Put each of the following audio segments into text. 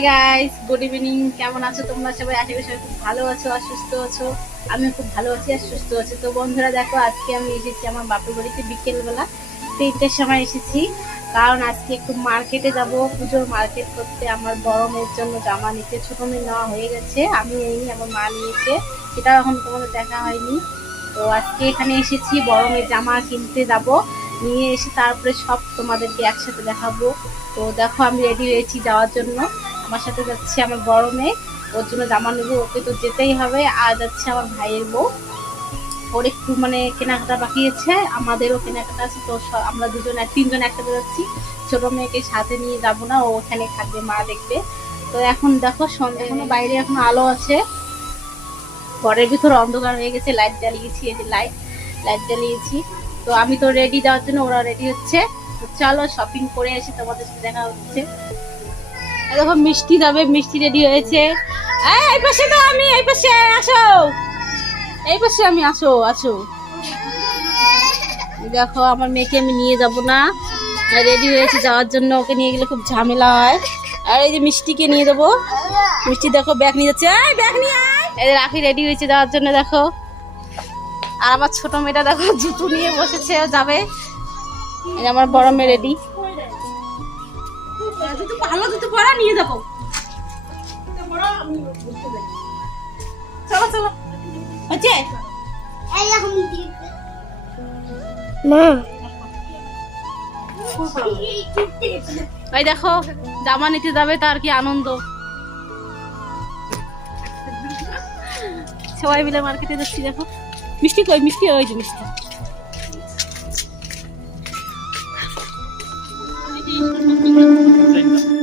Guys good evening কেমন আছো তোমরা সবাই? আশা করি সবাই খুব ভালো আছো আর সুস্থ আছো। আমি খুব ভালো আছি আর সুস্থ আছি। তো বন্ধুরা, দেখো, আজকে আমি এসেছি আমার বাপের বাড়িতে বিকেলবেলা তিনটের সময় এসেছি। কারণ আজকে একটু মার্কেটে যাব। পুজোর মার্কেট করতে আমার বড় জন্য জামা নিতে, ছোট মেয়ে নেওয়া হয়ে গেছে। আমি এই আমার মা নিয়েছে। সেটা এখন তোমাদের দেখা হয়নি। তো আজকে এখানে এসেছি, বড় জামা কিনতে যাব। নিয়ে এসে তারপরে সব তোমাদেরকে একসাথে দেখাবো। তো দেখো, আমি রেডি হয়েছি যাওয়ার জন্য। আমার সাথে যাচ্ছে আমার বড় মেয়ে। ওর জন্য জামা নেব, ওকে তো যেতেই হবে। আর যাচ্ছে আমার ভাইয়ের বউ। ওর একটু মানে কেনাকাটা বাকি আছে, আমাদেরও কেনাকাটা আছে। তো আমরা দুজন এক তিনজন একসাথে যাচ্ছি। ছোট মেয়েকে সাথে নিয়ে যাব না, ও ওখানে থাকবে, মা দেখবে। তো এখন দেখো সন্ধ্যা এখনও বাইরে এখন আলো আছে। ঘরের ভিতর অন্ধকার হয়ে গেছে লাইট জ্বালিয়েছি, এই যে লাইট লাইট জ্বালিয়েছি। তো আমি তো রেডি যাওয়ার জন্য ওরা রেডি হচ্ছে। চলো শপিং করে এসে তোমাদের সাথে দেখা হচ্ছে। দেখো মিষ্টি যাবে মিষ্টি রেডি হয়েছে। এই, পাশে তো আমি এই পাশে আসো। এই পাশে আমি আসো আসো। দেখো আমার মেয়েকে আমি নিয়ে যাব না। রেডি হয়েছে যাওয়ার জন্য ওকে নিয়ে গেলে খুব ঝামেলা হয়। আর এই যে মিষ্টিকে নিয়ে দেবো মিষ্টি দেখো ব্যাগ নিয়ে যাচ্ছে। ব্যাগ নিয়ে এই রাখি রেডি হয়েছে যাওয়ার জন্য দেখো। আর আমার ছোট মেয়েটা দেখো জুতো নিয়ে বসেছে যাবে। আমার বড় মেয়ে রেডি। জুতো ভালো জুতো পরা নিয়ে যাব। চলো চলো। হচ্ছে? মা। ভাই দেখো জামা নিতে যাবে তার কি আনন্দ। সবাই মিলে মার্কেটে যাচ্ছি দেখো। মিষ্টি কই? মিষ্টি ওই যে মিষ্টি। এখন thank you.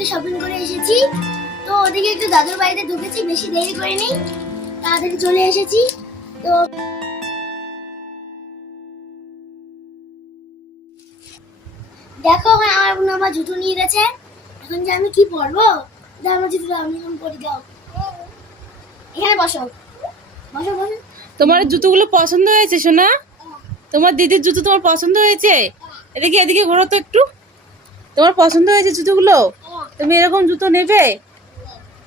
থেকে শপিং করে এসেছি। তো ওদিকে একটু দাদুর বাড়িতে ঢুকেছি বেশি দেরি করে নেই। তাড়াতাড়ি চলে এসেছি। তো দেখো ওখানে আমার বোন আমার জুতো নিয়ে গেছে। এখন যে আমি কি পরবো? দাও আমার জুতো দাও আমি এখন পরে দাও। এখানে বসো। বসো বসো। তোমার জুতোগুলো পছন্দ হয়েছে সোনা? তোমার দিদির জুতো তোমার পছন্দ হয়েছে? এদিকে এদিকে ঘোরো তো একটু। তোমার পছন্দ হয়েছে জুতোগুলো? তুমি এরকম জুতো নেবে?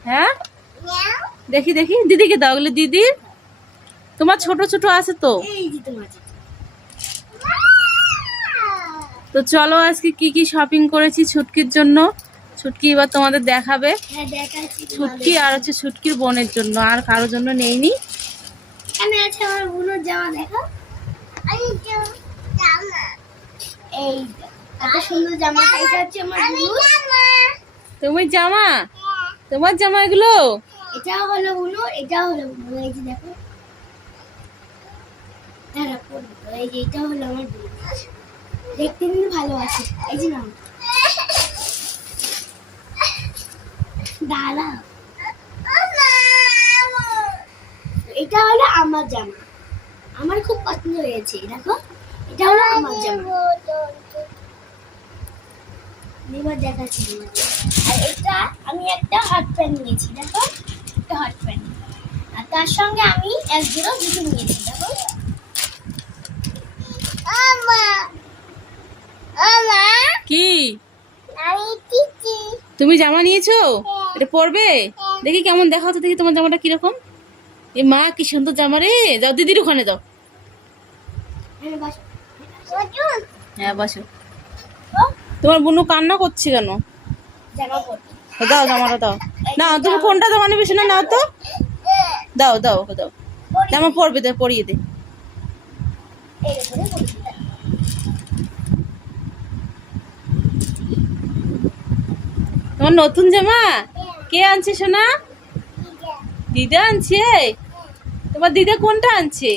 হ্যাঁ? দেখি দেখি। দিদিকে দাও ওগুলো দিদির তোমার ছোট ছোট আছে তো। তো চলো আজকে কি কি শপিং করেছি ছুটকির জন্য। ছুটকি এবার তোমাদের দেখাবে। হ্যাঁ ছুটকি আর হচ্ছে ছুটকির বোনের জন্য আর কারোর জন্য নেইনি। এই এত সুন্দর জামা এটা হচ্ছে আমার বোনুর তুমি জামা? তোমার জামা এগুলো? এটাও হলো বুনুর এটাও হলো এই যে দেখো। এই যে এটা হলো আমার দেখতে ভালো এই যে এটা হলো আমার জামা। আমার খুব পছন্দ হয়েছে, দেখো। এটা হলো আমার জামা। এবার দেখাচ্ছি আর এটা আমি একটা হট প্যান্ট নিয়েছি দেখো? একটা হট প্যান্ট আর তার সঙ্গে আমি এক জোড়া জুতো নিয়েছি দেখো? কি? তুমি জামা নিয়েছো? এটা পরবে? দেখি কেমন দেখা তো দেখি তোমার জামাটা কীরকম। এ মা কি সুন্দর জামা রে। যাও দিদির ওখানে যাও। হ্যাঁ বসো। তোমার বুনু কান্না করছে কেন? দাও, জামাটা দাও। না, তুমি কোনটা জামা নেবে শোনা নাও তো। দাও দাও দাও। জামা পরবে দে পরিয়ে দে। তোমার নতুন জামা? কে আনছে, সোনা? দিদা আনছে? তোমার দিদা কোনটা আনছে?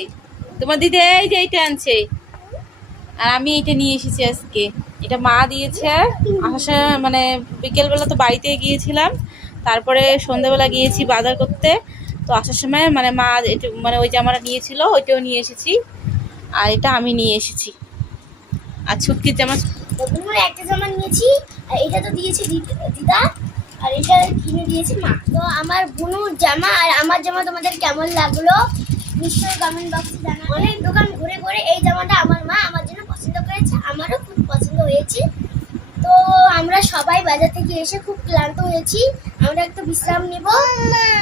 তোমার দিদা এই যে এইটা আনছে। আর আমি এটা নিয়ে এসেছি আজকে। এটা মা দিয়েছে। আসার মানে বিকেলবেলা তো বাড়িতে গিয়েছিলাম। তারপরে সন্ধ্যাবেলা গিয়েছি বাজার করতে। তো আসার সময় মানে মা মানে ওই জামাটা নিয়েছিল, ওইটাও নিয়ে এসেছি। আর এটা আমি নিয়ে এসেছি। আর ছুটকির জামা একটা জামা নিয়েছি, আর এটা তো দিয়েছে দিদ- আর এটা কিনে দিয়েছে মা। তো আমার বুনুর জামা আর আমার জামা তোমাদের কেমন লাগল, নিশ্চয়ই কমেন্ট বক্সে জানা অনেক দোকান ঘুরে ঘুরে এই জামাটা আমার মা, আমার জন্য করেছে, আমারও খুব পছন্দ হয়েছে। তো আমরা সবাই বাজার থেকে এসে খুব ক্লান্ত হয়েছি, আমরা একটু বিশ্রাম নেব।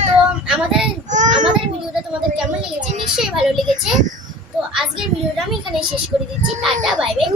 তো আমাদের আমাদের ভিডিওটা তোমাদের কেমন লেগেছে? নিশ্চয়ই ভালো লেগেছে। তো আজকের ভিডিওটা আমি এখানে শেষ করে দিচ্ছি। Tata, bye bye.